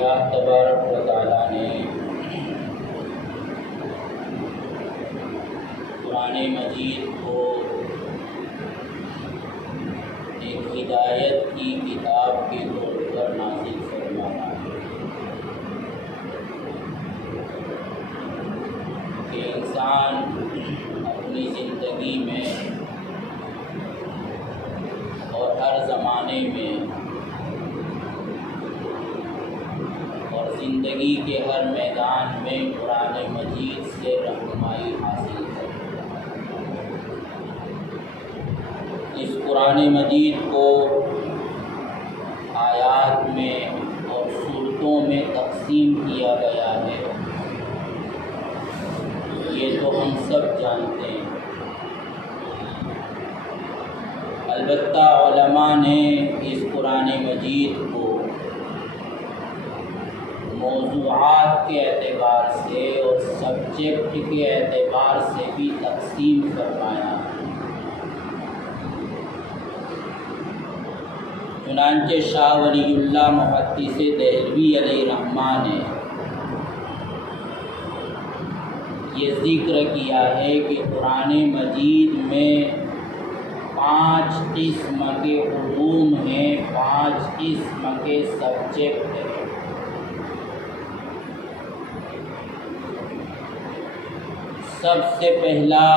اللہ تبارک و تعالیٰ نے قرآن مجید کو ایک ہدایت کی کتاب کے طور پر نازل فرمایا کہ انسان اپنی زندگی میں اور ہر زمانے میں اور زندگی کے ہر میدان میں قرآن مجید سے رہنمائی حاصل کرے۔ اس قرآن مجید کو آیات میں اور سورتوں میں تقسیم کیا گیا ہے، یہ تو ہم سب جانتے ہیں۔ البتہ علماء نے اس قرآن مجید کو موضوعات کے اعتبار سے اور سبجیکٹ کے اعتبار سے بھی تقسیم فرمایا۔ چنانچہ شاہ ولی اللہ محدث دہلوی علیہ رحمہ نے یہ ذکر کیا ہے کہ قرآن مجید میں 5 قسم کے علوم ہیں، 5 قسم کے سبجیکٹ ہیں۔ سب سے پہلا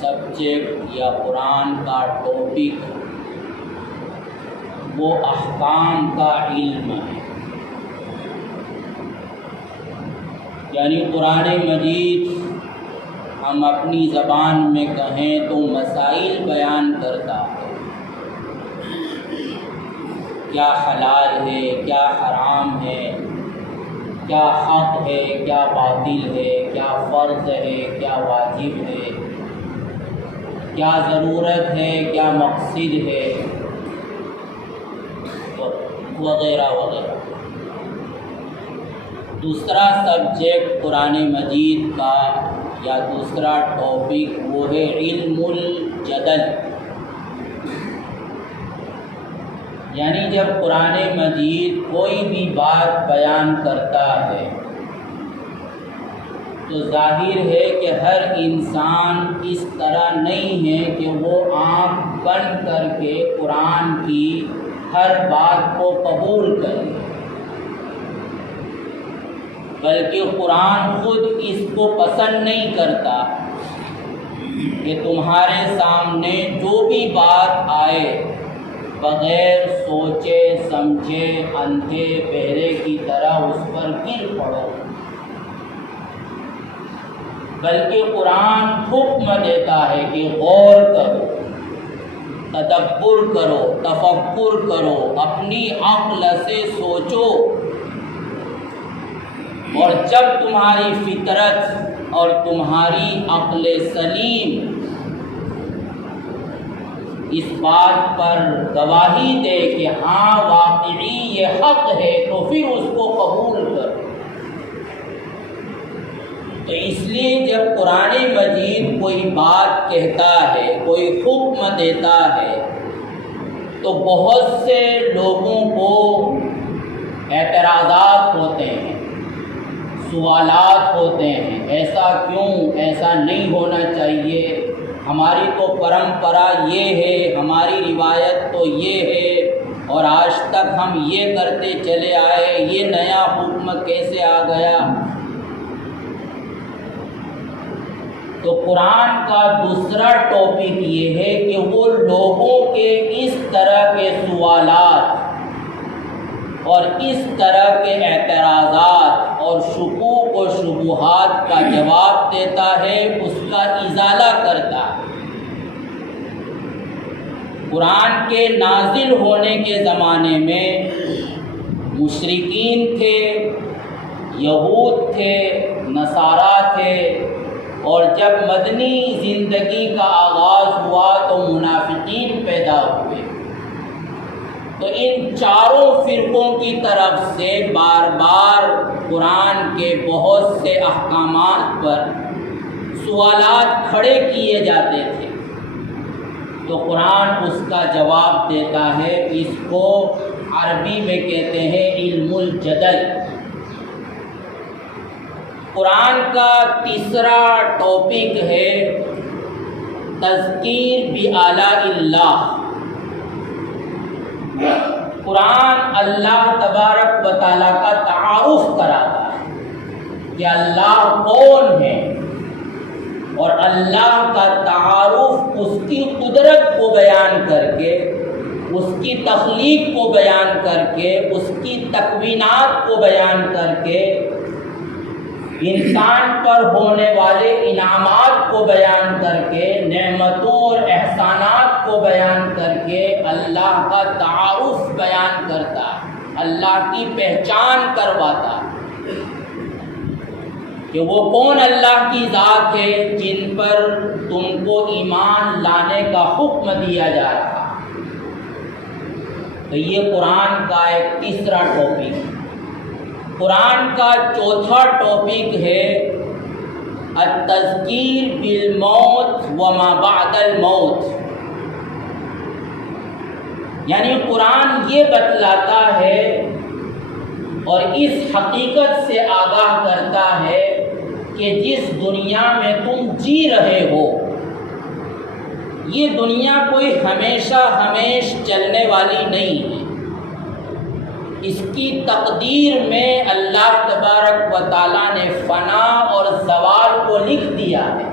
سبجیکٹ یا قرآن کا ٹاپک وہ احکام کا علم ہے، یعنی قرآن مجید ہم اپنی زبان میں کہیں تو مسائل بیان کرتا ہے، کیا حلال ہے، کیا حرام ہے، کیا حق ہے، کیا باطل ہے، کیا فرض ہے، کیا واجب ہے، کیا ضرورت ہے، کیا مقصد ہے، وغیرہ وغیرہ۔ دوسرا سبجیکٹ قرآن مجید کا یا دوسرا ٹاپک وہ ہے علم الجدل، یعنی جب قرآن مجید کوئی بھی بات بیان کرتا ہے تو ظاہر ہے کہ ہر انسان اس طرح نہیں ہے کہ وہ آنکھ بند کر کے قرآن کی ہر بات کو قبول کرے، بلکہ قرآن خود اس کو پسند نہیں کرتا کہ تمہارے سامنے جو بھی بات آئے بغیر سوچے سمجھے اندھے بہرے کی طرح اس پر گر پڑو، بلکہ قرآن حکم دیتا ہے کہ غور کرو، تدبر کرو، تفکر کرو، اپنی عقل سے سوچو، اور جب تمہاری فطرت اور تمہاری عقل سلیم اس بات پر گواہی دے کہ ہاں واقعی یہ حق ہے تو پھر اس کو قبول کرو۔ تو اس لیے جب قرآن مجید کوئی بات کہتا ہے، کوئی حکم دیتا ہے تو بہت سے لوگوں کو اعتراضات ہوتے ہیں، سوالات ہوتے ہیں، ایسا کیوں، ایسا نہیں ہونا چاہیے، ہماری تو پرمپرا یہ ہے، ہماری روایت تو یہ ہے، اور آج تک ہم یہ کرتے چلے آئے، یہ نیا حکم کیسے آ گیا؟ تو قرآن کا دوسرا ٹاپک یہ ہے کہ وہ لوگوں کے اس طرح کے سوالات اور اس طرح کے اعتراضات اور شکوک و شبہات کا جواب دیتا ہے، اس کا ازالہ کرتا ہے۔ قرآن کے نازل ہونے کے زمانے میں مشرکین تھے، یہود تھے، نصارہ تھے، اور جب مدنی زندگی کا آغاز ہوا تو منافقین پیدا ہوئے۔ تو ان چاروں فرقوں کی طرف سے بار بار قرآن کے بہت سے احکامات پر سوالات کھڑے کیے جاتے تھے، تو قرآن اس کا جواب دیتا ہے۔ اس کو عربی میں کہتے ہیں علم الجدل۔ قرآن کا تیسرا ٹاپک ہے تذکیر بآلاء اللہ۔ قرآن اللہ تبارک و تعالیٰ کا تعارف کراتا ہے کہ اللہ کون ہے، اور اللہ کا تعارف اس کی قدرت کو بیان کر کے، اس کی تخلیق کو بیان کر کے، اس کی تکوینات کو بیان کر کے، انسان پر ہونے والے انعامات کو بیان کر کے، نعمتوں اور احسانات کو بیان کر کے اللہ کا تعارف بیان کرتا ہے، اللہ کی پہچان کرواتا ہے کہ وہ کون اللہ کی ذات ہے جن پر تم کو ایمان لانے کا حکم دیا جا رہا ہے۔ تو یہ قرآن کا ایک تیسرا ٹاپک ہے۔ قرآن کا چوتھا ٹاپک ہے التذکیر بالموت وما بعد الموت، یعنی قرآن یہ بتلاتا ہے اور اس حقیقت سے آگاہ کرتا ہے کہ جس دنیا میں تم جی رہے ہو، یہ دنیا کوئی ہمیشہ چلنے والی نہیں ہے۔ اس کی تقدیر میں اللہ تبارک و تعالیٰ نے فنا اور زوال کو لکھ دیا ہے۔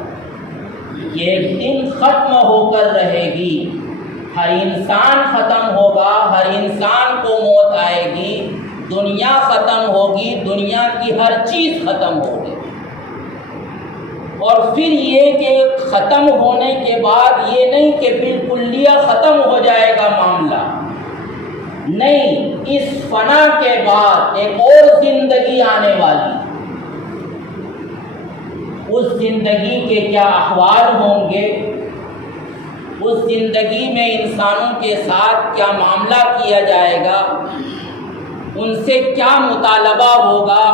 یہ ایک دن ختم ہو کر رہے گی، ہر انسان ختم ہوگا، ہر انسان کو موت آئے گی، دنیا ختم ہوگی، دنیا کی ہر چیز ختم ہوگی۔ اور پھر یہ کہ ختم ہونے کے بعد یہ نہیں کہ بالکلیہ ختم ہو جائے گا معاملہ، نہیں، اس فنا کے بعد ایک اور زندگی آنے والی، اس زندگی کے کیا احوال ہوں گے، اس زندگی میں انسانوں کے ساتھ کیا معاملہ کیا جائے گا، ان سے کیا مطالبہ ہوگا،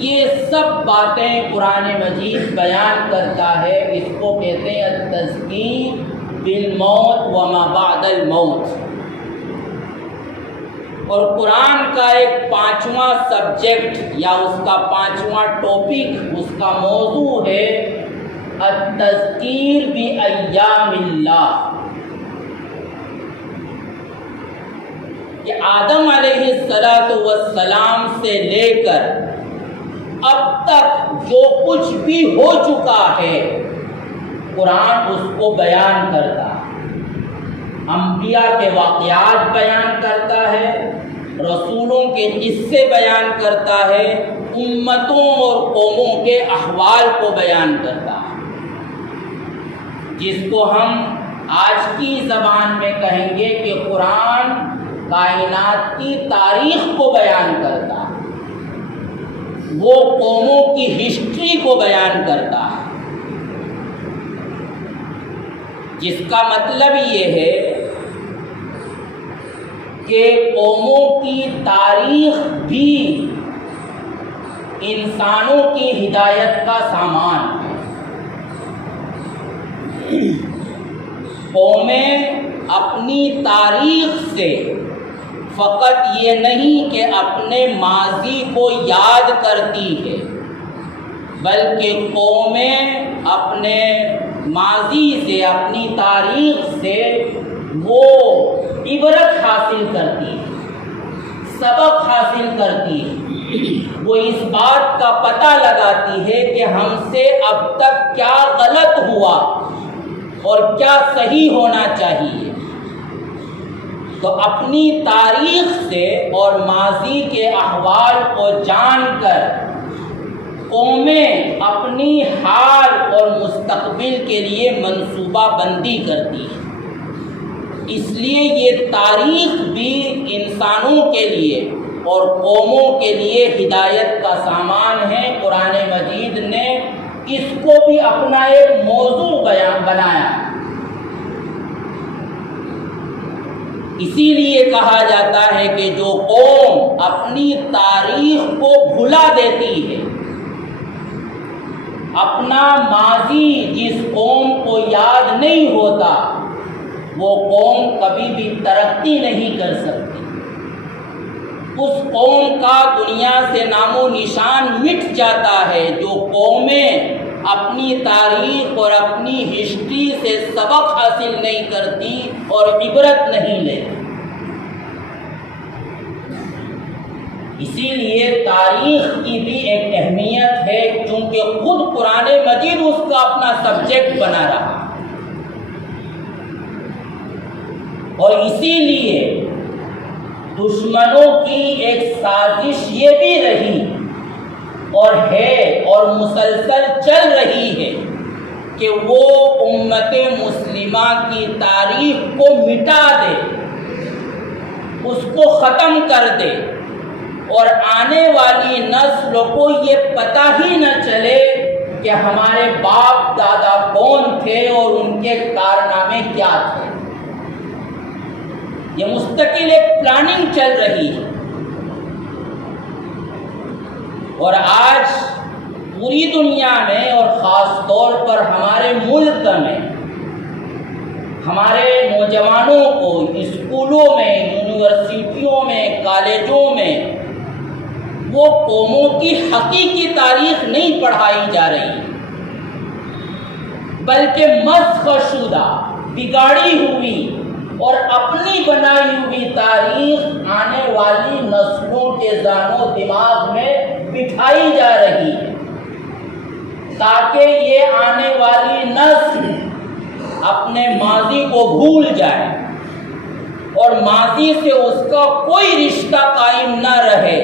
یہ سب باتیں قرآن مجید بیان کرتا ہے۔ اس کو کہتے ہیں التذکیر بالموت وما بعد الموت۔ اور قرآن کا ایک پانچواں سبجیکٹ یا اس کا پانچواں ٹاپک، اس کا موضوع ہے التذکیر بایام اللہ، کہ آدم علیہ السلام سے لے کر اب تک جو کچھ بھی ہو چکا ہے قرآن اس کو بیان کرتا ہے، انبیاء کے واقعات بیان کرتا ہے، رسولوں کے قصے بیان کرتا ہے، امتوں اور قوموں کے احوال کو بیان کرتا ہے، جس کو ہم آج کی زبان میں کہیں گے کہ قرآن کائنات کی تاریخ کو بیان کرتا ہے، وہ قوموں کی ہسٹری کو بیان کرتا ہے، جس کا مطلب یہ ہے کہ قوموں کی تاریخ بھی انسانوں کی ہدایت کا سامان ہے۔ قومیں اپنی تاریخ سے فقط یہ نہیں کہ اپنے ماضی کو یاد کرتی ہے، بلکہ قومیں اپنے ماضی سے، اپنی تاریخ سے وہ عبرت حاصل کرتی ہے، سبق حاصل کرتی ہے، وہ اس بات کا پتہ لگاتی ہے کہ ہم سے اب تک کیا غلط ہوا اور کیا صحیح ہونا چاہیے۔ تو اپنی تاریخ سے اور ماضی کے احوال کو جان کر قومیں اپنی حال اور مستقبل کے لیے منصوبہ بندی کرتی ہیں۔ اس لیے یہ تاریخ بھی انسانوں کے لیے اور قوموں کے لیے ہدایت کا سامان ہے۔ قرآن مجید نے اس کو بھی اپنا ایک موضوع بنایا، اسی لیے کہا جاتا ہے کہ جو قوم اپنی تاریخ کو بھلا دیتی ہے، اپنا ماضی جس قوم کو یاد نہیں ہوتا، وہ قوم کبھی بھی ترقی نہیں کر سکتی۔ اس قوم کا دنیا سے نام و نشان مٹ جاتا ہے جو قومیں اپنی تاریخ اور اپنی ہسٹری سے سبق حاصل نہیں کرتی اور عبرت نہیں لیتی۔ اسی لیے تاریخ کی بھی ایک اہمیت ہے، کیونکہ خود قرآن مجید اس کا اپنا سبجیکٹ بنا رہا، اور اسی لیے دشمنوں کی ایک سازش یہ بھی رہی اور ہے اور مسلسل چل رہی ہے کہ وہ امت مسلمہ کی تاریخ کو مٹا دے، اس کو ختم کر دے، اور آنے والی نسل کو یہ پتہ ہی نہ چلے کہ ہمارے باپ دادا کون تھے اور ان کے کارنامے کیا تھے۔ یہ مستقل ایک پلاننگ چل رہی ہے، اور آج پوری دنیا میں اور خاص طور پر ہمارے ملک میں ہمارے نوجوانوں کو اسکولوں میں، یونیورسٹیوں میں، کالجوں میں وہ قوموں کی حقیقی تاریخ نہیں پڑھائی جا رہی، بلکہ مسخ شدہ، بگاڑی ہوئی اور اپنی بنائی ہوئی تاریخ آنے والی نسلوں کے ذہن و دماغ میں بٹھائی جا رہی ہے، تاکہ یہ آنے والی نسل اپنے ماضی کو بھول جائے اور ماضی سے اس کا کوئی رشتہ قائم نہ رہے،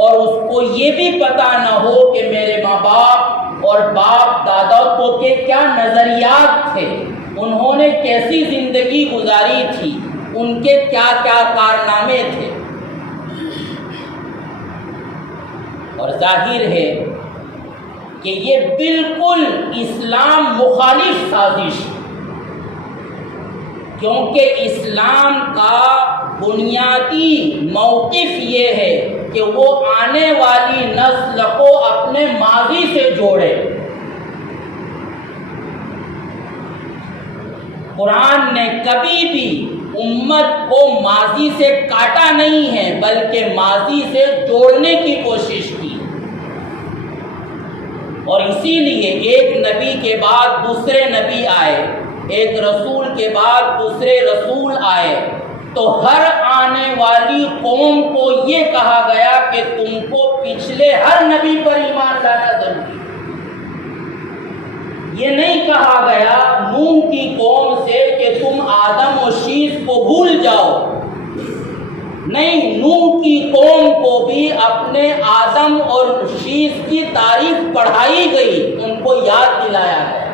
اور اس کو یہ بھی پتہ نہ ہو کہ میرے ماں باپ اور باپ دادا کو کے کیا نظریات تھے، انہوں نے کیسی زندگی گزاری تھی، ان کے کیا کیا کارنامے تھے۔ اور ظاہر ہے کہ یہ بالکل اسلام مخالف سازش، کیونکہ اسلام کا بنیادی موقف یہ ہے کہ وہ آنے والی نسل کو اپنے ماضی سے جوڑے۔ قرآن نے کبھی بھی امت کو ماضی سے کاٹا نہیں ہے، بلکہ ماضی سے جوڑنے کی کوشش کی، اور اسی لیے ایک نبی کے بعد دوسرے نبی آئے، ایک رسول کے بعد دوسرے رسول آئے، تو ہر آنے والی قوم کو یہ کہا گیا کہ تم کو پچھلے ہر نبی پر ایمان لانا ضروری ہے۔ یہ نہیں کہا گیا نوح کی قوم سے کہ تم آدم و شیث کو بھول جاؤ، نہیں، نوح کی قوم کو بھی اپنے آدم اور شیث کی تاریخ پڑھائی گئی، ان کو یاد دلایا گیا۔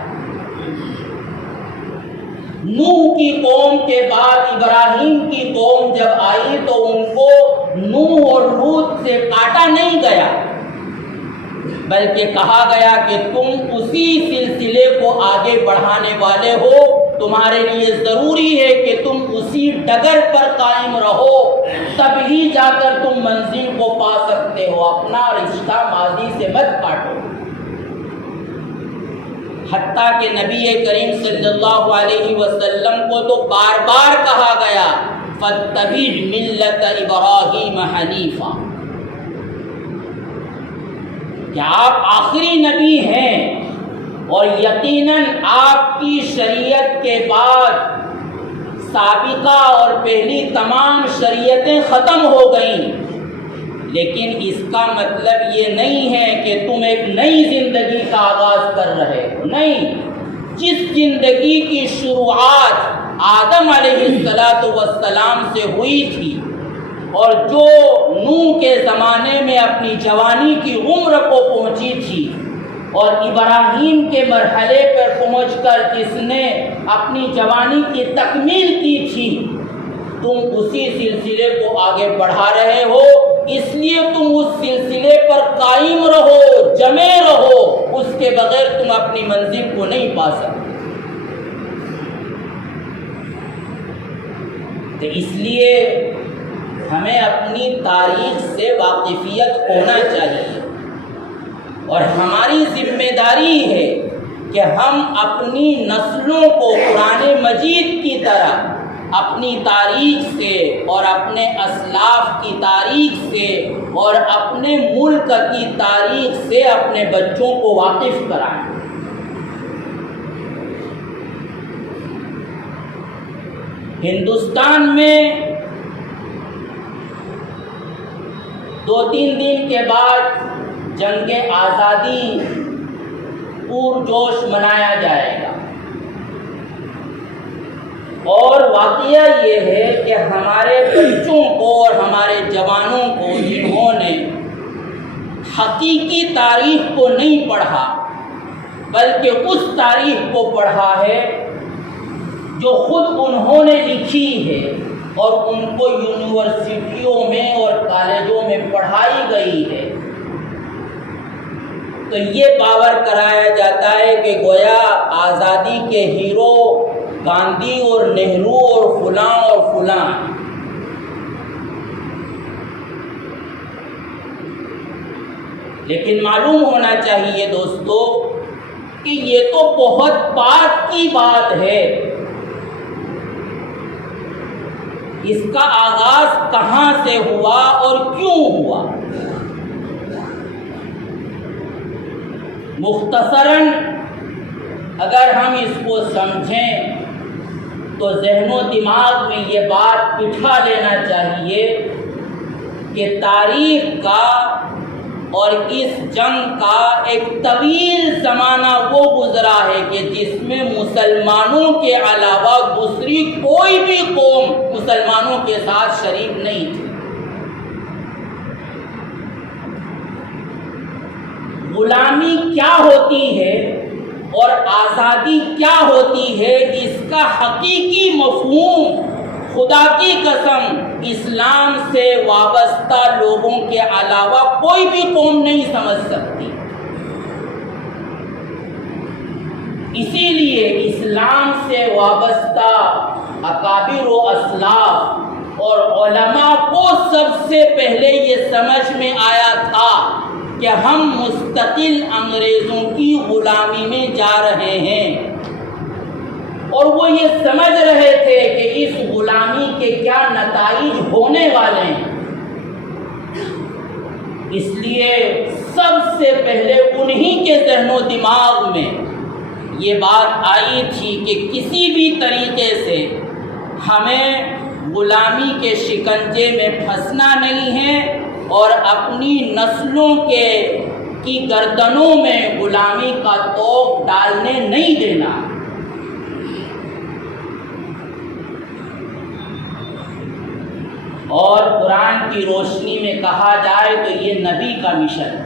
نوح کی قوم کے بعد ابراہیم کی قوم جب آئی تو ان کو نوح اور لوط سے کاٹا نہیں گیا، بلکہ کہا گیا کہ تم اسی سلسلے کو آگے بڑھانے والے ہو، تمہارے لیے ضروری ہے کہ تم اسی ڈگر پر قائم رہو، تبھی جا کر تم منزل کو پا سکتے ہو، اپنا رشتہ ماضی سے مت کاٹو۔ حتیٰ کہ نبی کریم صلی اللہ علیہ وسلم کو تو بار بار کہا گیا فَاتَّبِعْ مِلَّةَ إِبْرَاهِيمَ حَنِيفًا، کہ آپ آخری نبی ہیں اور یقیناً آپ کی شریعت کے بعد سابقہ اور پہلی تمام شریعتیں ختم ہو گئیں، لیکن اس کا مطلب یہ نہیں ہے کہ تم ایک نئی زندگی کا آغاز کر رہے ہو، نہیں، جس زندگی کی شروعات آدم علیہ السلام سے ہوئی تھی اور جو نوح کے زمانے میں اپنی جوانی کی عمر کو پہنچی تھی اور ابراہیم کے مرحلے پر پہنچ کر جس نے اپنی جوانی کی تکمیل کی تھی، تم اسی سلسلے کو آگے بڑھا رہے ہو، اس لیے تم اس سلسلے پر قائم رہو، جمے رہو، اس کے بغیر تم اپنی منزل کو نہیں پا سکتے۔ تو اس لیے ہمیں اپنی تاریخ سے واقفیت ہونا چاہیے، اور ہماری ذمہ داری ہے کہ ہم اپنی نسلوں کو قرآن مجید کی طرح اپنی تاریخ سے اور اپنے اسلاف کی تاریخ سے اور اپنے ملک کی تاریخ سے اپنے بچوں کو واقف کرائیں۔ ہندوستان میں 2-3 دن کے بعد جنگ آزادی پرجوش منایا جائے گا، اور واقعہ یہ ہے کہ ہمارے بچوں کو اور ہمارے جوانوں کو جنہوں نے حقیقی تاریخ کو نہیں پڑھا بلکہ اس تاریخ کو پڑھا ہے جو خود انہوں نے لکھی ہے اور ان کو یونیورسٹیوں میں اور کالجوں میں پڑھائی گئی ہے، تو یہ باور کرایا جاتا ہے کہ گویا آزادی کے ہیرو گاندھی اور نہرو اور فلاں لیکن معلوم ہونا چاہیے دوستو کہ یہ تو بہت بعد کی بات ہے۔ اس کا آغاز کہاں سے ہوا اور کیوں ہوا؟ مختصراً اگر ہم اس کو سمجھیں تو ذہن و دماغ میں یہ بات بٹھا لینا چاہیے کہ تاریخ کا اور اس جنگ کا ایک طویل زمانہ وہ گزرا ہے کہ جس میں مسلمانوں کے علاوہ دوسری کوئی بھی قوم مسلمانوں کے ساتھ شریک نہیں تھی۔ غلامی کیا ہوتی ہے اور آزادی کیا ہوتی ہے، اس کا حقیقی مفہوم خدا کی قسم اسلام سے وابستہ لوگوں کے علاوہ کوئی بھی قوم نہیں سمجھ سکتی۔ اسی لیے اسلام سے وابستہ اکابر و اسلاف اور علماء کو سب سے پہلے یہ سمجھ میں آیا تھا کہ ہم مستقل انگریزوں کی غلامی میں جا رہے ہیں، اور وہ یہ سمجھ رہے تھے کہ اس غلامی کے کیا نتائج ہونے والے ہیں۔ اس لیے سب سے پہلے انہی کے ذہن و دماغ میں یہ بات آئی تھی کہ کسی بھی طریقے سے ہمیں غلامی کے شکنجے میں پھنسنا نہیں ہے اور اپنی نسلوں کی گردنوں میں غلامی کا طوق ڈالنے نہیں دینا۔ اور قرآن کی روشنی میں کہا جائے تو یہ نبی کا مشن ہے۔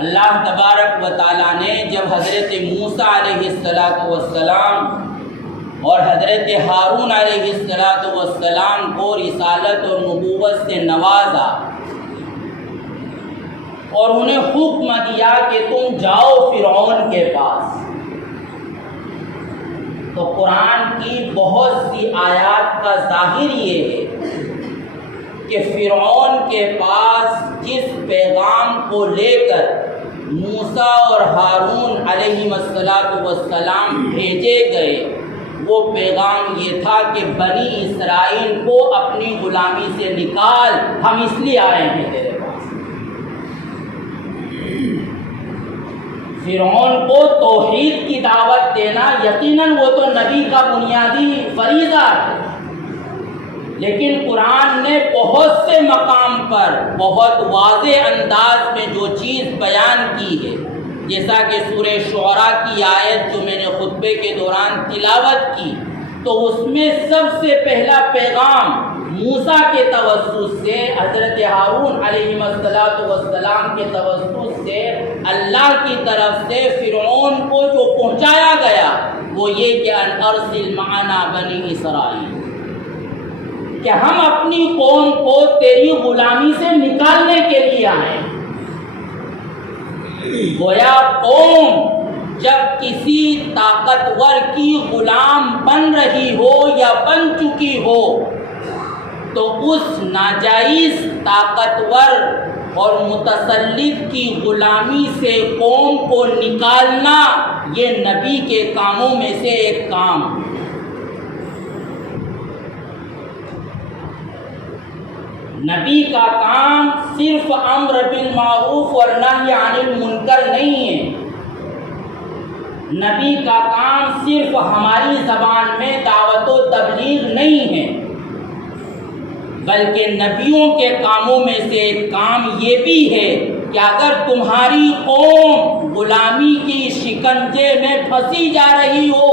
اللہ تبارک و تعالیٰ نے جب حضرت موسیٰ علیہ السلام اور حضرت ہارون علیہ السلام کو رسالت اور نبوت سے نوازا اور انہیں حکم دیا کہ تم جاؤ فرعون کے پاس، تو قرآن کی بہت سی آیات کا ظاہر یہ ہے کہ فرعون کے پاس جس پیغام کو لے کر موسیٰ اور ہارون علیہ السلام بھیجے گئے، وہ پیغام یہ تھا کہ بنی اسرائیل کو اپنی غلامی سے نکال، ہم اس لیے آئے ہیں تیرے پاس۔ فرعون کو توحید کی دعوت دینا یقیناً وہ تو نبی کا بنیادی فریضہ ہے، لیکن قرآن نے بہت سے مقام پر بہت واضح انداز میں جو چیز بیان کی ہے، جیسا کہ سورہ شعراء کی آیت جو میں نے خطبے کے دوران تلاوت کی، تو اس میں سب سے پہلا پیغام موسیٰ کے توسط سے، حضرت ہارون علیہ السلام کے توسط سے اللہ کی طرف سے فرعون کو جو پہنچایا گیا وہ یہ کہ ان ارسل معنا بنی اسرائیل، کہ ہم اپنی قوم کو تیری غلامی سے نکالنے کے لیے آئے۔ گویا قوم جب کسی طاقتور کی غلام بن رہی ہو یا بن چکی ہو تو اس ناجائز طاقتور اور متسلط کی غلامی سے قوم کو نکالنا یہ نبی کے کاموں میں سے ایک کام۔ نبی کا کام صرف امر بالمعروف اور نہی عن المنکر نہیں ہے، نبی کا کام صرف ہماری زبان میں دعوت و تبلیغ نہیں ہے، بلکہ نبیوں کے کاموں میں سے ایک کام یہ بھی ہے کہ اگر تمہاری قوم غلامی کی شکنجے میں پھنسی جا رہی ہو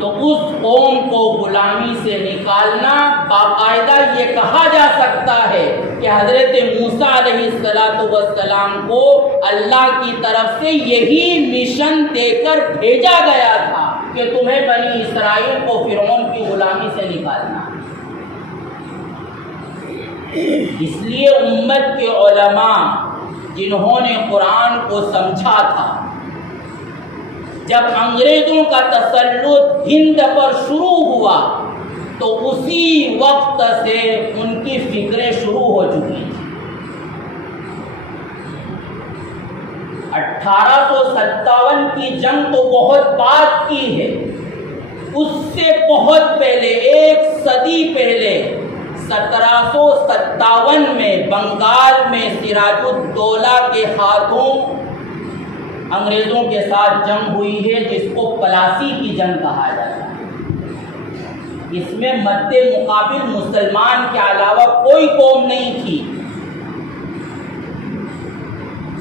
تو اس قوم کو غلامی سے نکالنا، باقاعدہ یہ کہا جا سکتا ہے کہ حضرت موسیٰ علیہ السلام کو اللہ کی طرف سے یہی مشن دے کر بھیجا گیا تھا کہ تمہیں بنی اسرائیل کو فرعون کی غلامی سے نکالنا۔ اس لیے امت کے علماء جنہوں نے قرآن کو سمجھا تھا، جب انگریزوں کا تسلط ہند پر شروع ہوا تو اسی وقت سے ان کی فکریں شروع ہو چکی تھیں۔ 1857 کی جنگ تو بہت بعد کی ہے، اس سے بہت پہلے، ایک صدی پہلے 1757 میں بنگال میں سراج الدولہ کے ہاتھوں انگریزوں کے ساتھ جنگ ہوئی ہے، جس کو پلاسی کی جنگ کہا جاتا ہے۔ اس میں مد مقابل مسلمان کے علاوہ کوئی قوم نہیں تھی۔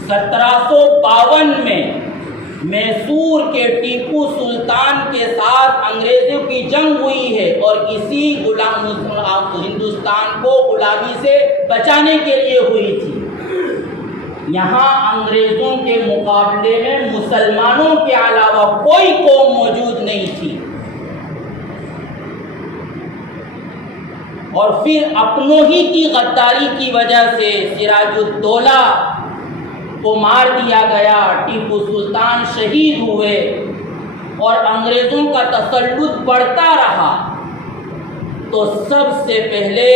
1752 میں میسور کے ٹیپو سلطان کے ساتھ انگریزوں کی جنگ ہوئی ہے، اور اسی ہندوستان کو غلامی سے بچانے کے لیے ہوئی تھی۔ یہاں انگریزوں کے مقابلے میں مسلمانوں کے علاوہ کوئی قوم موجود نہیں تھی، اور پھر اپنوں ہی کی غداری کی وجہ سے سراج الدولہ کو مار دیا گیا، ٹیپو سلطان شہید ہوئے، اور انگریزوں کا تسلط بڑھتا رہا۔ تو سب سے پہلے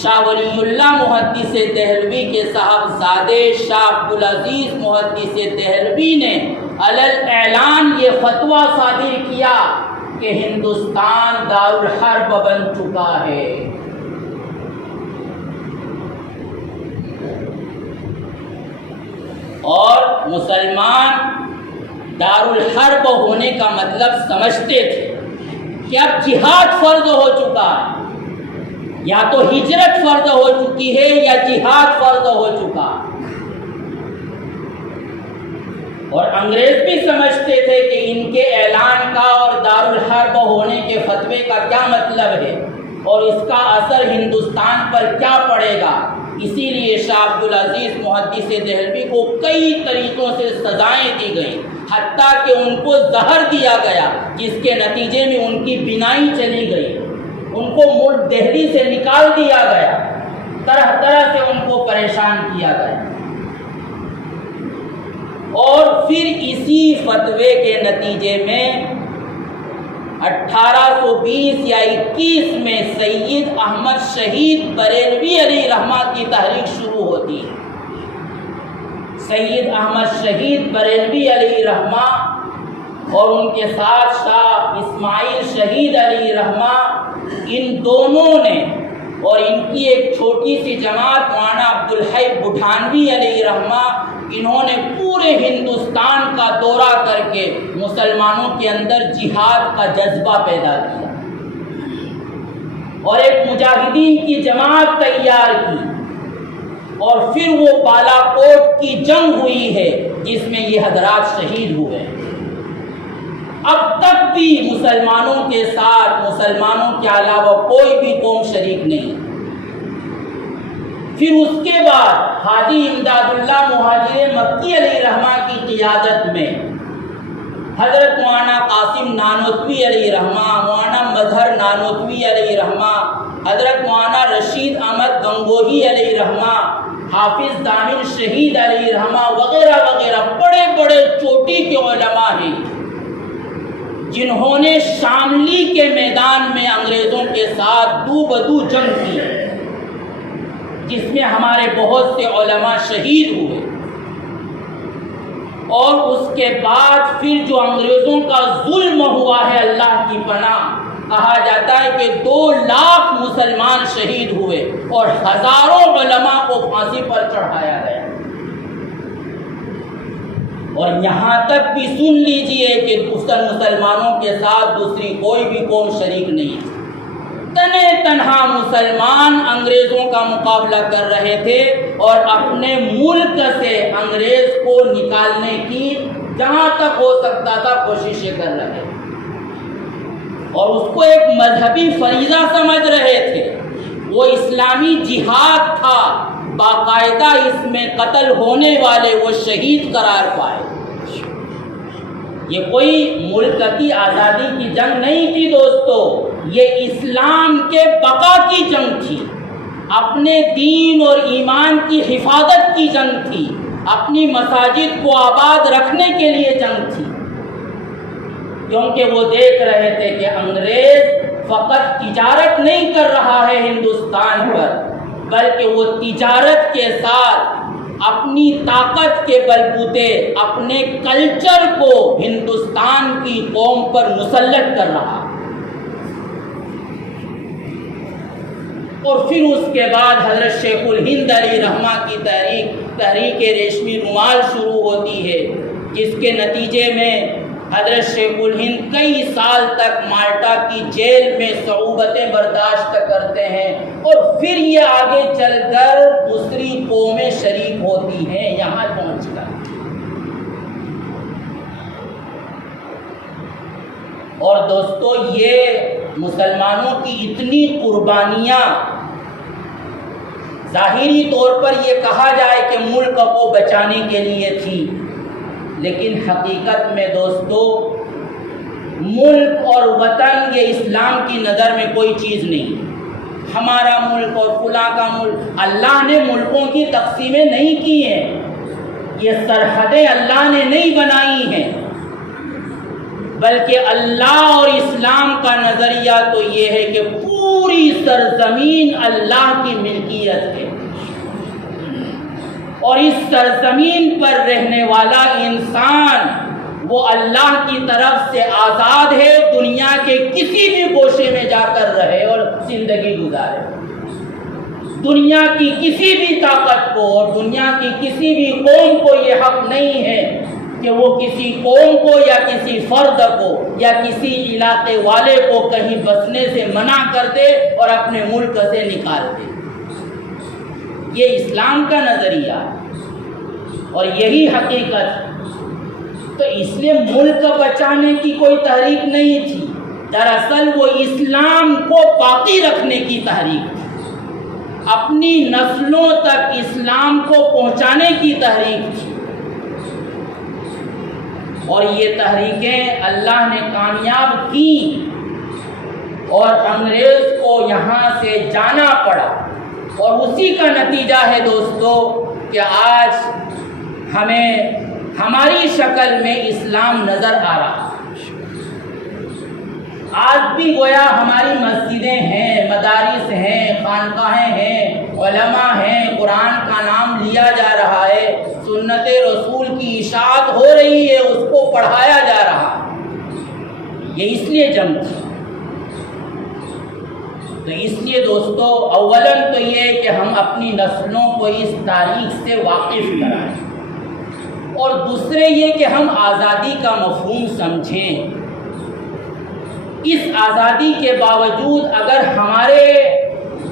شاہ ولی اللہ محدث دہلوی کے صاحبزادے شاہ عبدالعزیز محدث دہلوی نے علل اعلان یہ فتویٰ صادر کیا کہ ہندوستان دارالحرب بن چکا ہے۔ اور مسلمان دارالحرب ہونے کا مطلب سمجھتے تھے کہ اب جہاد فرض ہو چکا ہے، یا تو ہجرت فرض ہو چکی ہے یا جہاد فرض ہو چکا۔ اور انگریز بھی سمجھتے تھے کہ ان کے اعلان کا اور دارالحرب ہونے کے فتوے کا کیا مطلب ہے، اور اس کا اثر ہندوستان پر کیا پڑے گا۔ اسی لیے شاہ عبدالعزیز محدث دہلوی کو کئی طریقوں سے سزائیں دی گئیں، حتیٰ کہ ان کو زہر دیا گیا، جس کے نتیجے میں ان کی بینائی چلی گئی، ان کو ملک دہلی سے نکال دیا گیا، طرح طرح سے ان کو پریشان کیا گیا۔ اور پھر اسی فتوے کے نتیجے میں 1820 یا 21 میں سید احمد شہید بریلوی علیہ رحمہ کی تحریک شروع ہوتی ہے۔ سید احمد شہید بریلوی علیہ رحمہ اور ان کے ساتھ شاہ اسماعیل شہید علیہ رحمہ، ان دونوں نے اور ان کی ایک چھوٹی سی جماعت مولانا عبدالحی بٹھانوی علیہ رحمہ، انہوں نے پورے ہندوستان کا دورہ کر کے مسلمانوں کے اندر جہاد کا جذبہ پیدا کیا، اور ایک مجاہدین کی جماعت تیار کی، اور پھر وہ بالا کوٹ کی جنگ ہوئی ہے جس میں یہ حضرات شہید ہوئے۔ اب تک بھی مسلمانوں کے ساتھ مسلمانوں کے علاوہ کوئی بھی قوم شریک نہیں۔ پھر اس کے بعد حاجی امداد اللہ مہاجر مکی علیہ رحمہ کی قیادت میں حضرت مولانا قاسم نانوتوی علیہ رحمہ، مولانا مظہر نانوتوی علیہ رحمہ، حضرت مولانا رشید احمد گنگوہی علیہ رحمہ، حافظ دامن شہید علیہ رحمہ وغیرہ وغیرہ بڑے بڑے چوٹی کے علماء ہیں جنہوں نے شاملی کے میدان میں انگریزوں کے ساتھ دو بدو جنگ کی، جس میں ہمارے بہت سے علماء شہید ہوئے، اور اس کے بعد پھر جو انگریزوں کا ظلم ہوا ہے، اللہ کی پناہ، کہا جاتا ہے کہ 2 لاکھ مسلمان شہید ہوئے اور ہزاروں علماء کو پھانسی پر چڑھایا گیا۔ اور یہاں تک بھی سن لیجئے کہ مسلمانوں کے ساتھ دوسری کوئی بھی قوم شریک نہیں، تنے تنہا مسلمان انگریزوں کا مقابلہ کر رہے تھے اور اپنے ملک سے انگریز کو نکالنے کی جہاں تک ہو سکتا تھا کوششیں کر رہے تھے، اور اس کو ایک مذہبی فریضہ سمجھ رہے تھے۔ وہ اسلامی جہاد تھا، باقاعدہ اس میں قتل ہونے والے وہ شہید قرار پائے۔ یہ کوئی ملک کی آزادی کی جنگ نہیں تھی دوستو، یہ اسلام کے بقا کی جنگ تھی، اپنے دین اور ایمان کی حفاظت کی جنگ تھی، اپنی مساجد کو آباد رکھنے کے لیے جنگ تھی، کیونکہ وہ دیکھ رہے تھے کہ انگریز فقط تجارت نہیں کر رہا ہے ہندوستان پر، بلکہ وہ تجارت کے ساتھ اپنی طاقت کے بلبوتے اپنے کلچر کو ہندوستان کی قوم پر مسلط کر رہا۔ اور پھر اس کے بعد حضرت شیخ الہند علیہ رحمہ کی تحریک ریشمی رومال شروع ہوتی ہے، جس کے نتیجے میں حضرت شیخ الہند کئی سال تک مالٹا کی جیل میں صعوبتیں برداشت کرتے ہیں، اور پھر یہ آگے چل کر دوسری قومیں شریک ہوتی ہیں، یہاں پہنچ کر۔ اور دوستو، یہ مسلمانوں کی اتنی قربانیاں، ظاہری طور پر یہ کہا جائے کہ ملک کو بچانے کے لیے تھی، لیکن حقیقت میں دوستو ملک اور وطن یہ اسلام کی نظر میں کوئی چیز نہیں۔ ہمارا ملک اور فلاں کا ملک، اللہ نے ملکوں کی تقسیمیں نہیں کی ہیں، یہ سرحدیں اللہ نے نہیں بنائی ہیں، بلکہ اللہ اور اسلام کا نظریہ تو یہ ہے کہ پوری سرزمین اللہ کی ملکیت ہے، اور اس سرزمین پر رہنے والا انسان وہ اللہ کی طرف سے آزاد ہے، دنیا کے کسی بھی گوشے میں جا کر رہے اور زندگی گزارے۔ دنیا کی کسی بھی طاقت کو اور دنیا کی کسی بھی قوم کو یہ حق نہیں ہے کہ وہ کسی قوم کو یا کسی فرد کو یا کسی علاقے والے کو کہیں بسنے سے منع کر دے اور اپنے ملک سے نکال دے۔ یہ اسلام کا نظریہ اور یہی حقیقت۔ تو اس لیے ملک بچانے کی کوئی تحریک نہیں تھی، دراصل وہ اسلام کو باقی رکھنے کی تحریک تھی، اپنی نسلوں تک اسلام کو پہنچانے کی تحریک تھی، اور یہ تحریکیں اللہ نے کامیاب کی، اور انگریز کو یہاں سے جانا پڑا، اور اسی کا نتیجہ ہے دوستو کہ آج ہمیں ہماری شکل میں اسلام نظر آ رہا۔ آج بھی گویا ہماری مسجدیں ہیں، مدارس ہیں، خانقاہیں ہیں، علماء ہیں، قرآن کا نام لیا جا رہا ہے، سنت رسول کی اشاعت ہو رہی ہے، اس کو پڑھایا جا رہا ہے۔ یہ اس لیے جنگ تھی۔ تو اس لیے دوستو، اولاً تو یہ کہ ہم اپنی نسلوں کو اس تاریخ سے واقف کرائیں، اور دوسرے یہ کہ ہم آزادی کا مفہوم سمجھیں۔ اس آزادی کے باوجود اگر ہمارے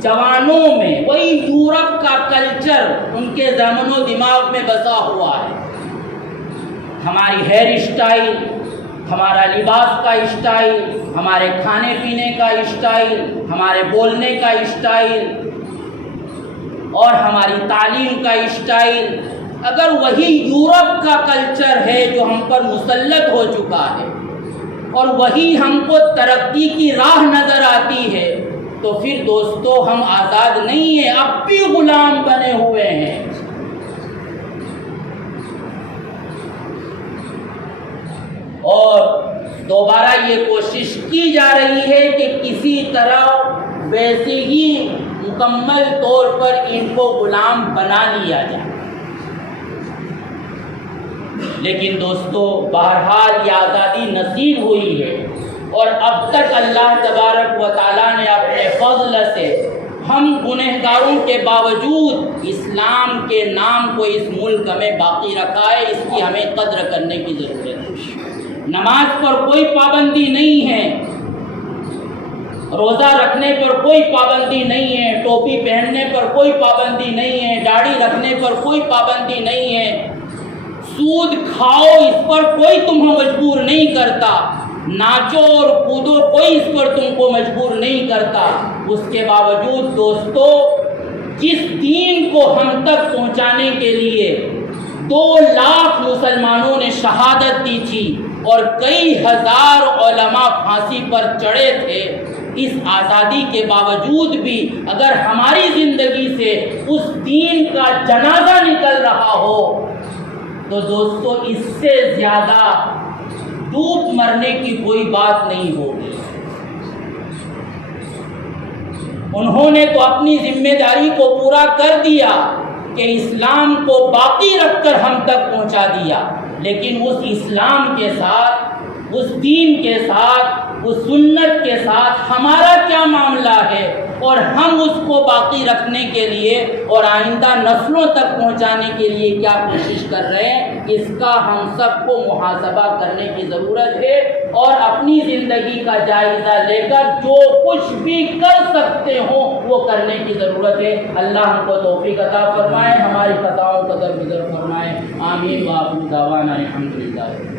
جوانوں میں وہی یورپ کا کلچر ان کے ذہن و دماغ میں بسا ہوا ہے، ہماری ہیئر اسٹائل، ہمارا لباس کا اسٹائل، ہمارے کھانے پینے کا اسٹائل، ہمارے بولنے کا اسٹائل اور ہماری تعلیم کا اسٹائل، اگر وہی یورپ کا کلچر ہے جو ہم پر مسلط ہو چکا ہے، اور وہی ہم کو ترقی کی راہ نظر آتی ہے، تو پھر دوستو ہم آزاد نہیں ہیں، اب بھی غلام بنے ہوئے ہیں۔ اور دوبارہ یہ کوشش کی جا رہی ہے کہ کسی طرح ویسے ہی مکمل طور پر ان کو غلام بنا لیا جائے۔ لیکن دوستو بہرحال یہ آزادی نصیب ہوئی ہے، اور اب تک اللہ تبارک و تعالیٰ نے اپنے فضل سے ہم گنہگاروں کے باوجود اسلام کے نام کو اس ملک میں باقی رکھا ہے۔ اس کی ہمیں قدر کرنے کی ضرورت ہے۔ نماز پر کوئی پابندی نہیں ہے، روزہ رکھنے پر کوئی پابندی نہیں ہے، ٹوپی پہننے پر کوئی پابندی نہیں ہے، داڑھی رکھنے پر کوئی پابندی نہیں ہے، سود کھاؤ اس پر کوئی تمہیں مجبور نہیں کرتا، ناچو اور کودو کوئی اس پر تم کو مجبور نہیں کرتا۔ اس کے باوجود دوستو جس دین کو ہم تک پہنچانے کے لیے 2 لاکھ مسلمانوں نے شہادت دی تھی اور کئی ہزار علماء پھانسی پر چڑھے تھے، اس آزادی کے باوجود بھی اگر ہماری زندگی سے اس دین کا جنازہ نکل رہا ہو تو دوستو اس سے زیادہ ڈوب مرنے کی کوئی بات نہیں ہوگی۔ انہوں نے تو اپنی ذمہ داری کو پورا کر دیا کہ اسلام کو باقی رکھ کر ہم تک پہنچا دیا، لیکن اس اسلام کے ساتھ، اس دین کے ساتھ، اس سنت کے ساتھ ہمارا کیا معاملہ ہے، اور ہم اس کو باقی رکھنے کے لیے اور آئندہ نسلوں تک پہنچانے کے لیے کیا کوشش کر رہے ہیں، اس کا ہم سب کو محاسبہ کرنے کی ضرورت ہے، اور اپنی زندگی کا جائزہ لے کر جو کچھ بھی کر سکتے ہوں وہ کرنے کی ضرورت ہے۔ اللہ ہم کو توفیق عطا فرمائے، ہماری خطاؤں کو درگزر فرمائے، آمین۔ وآخر دعوانا الحمدللہ۔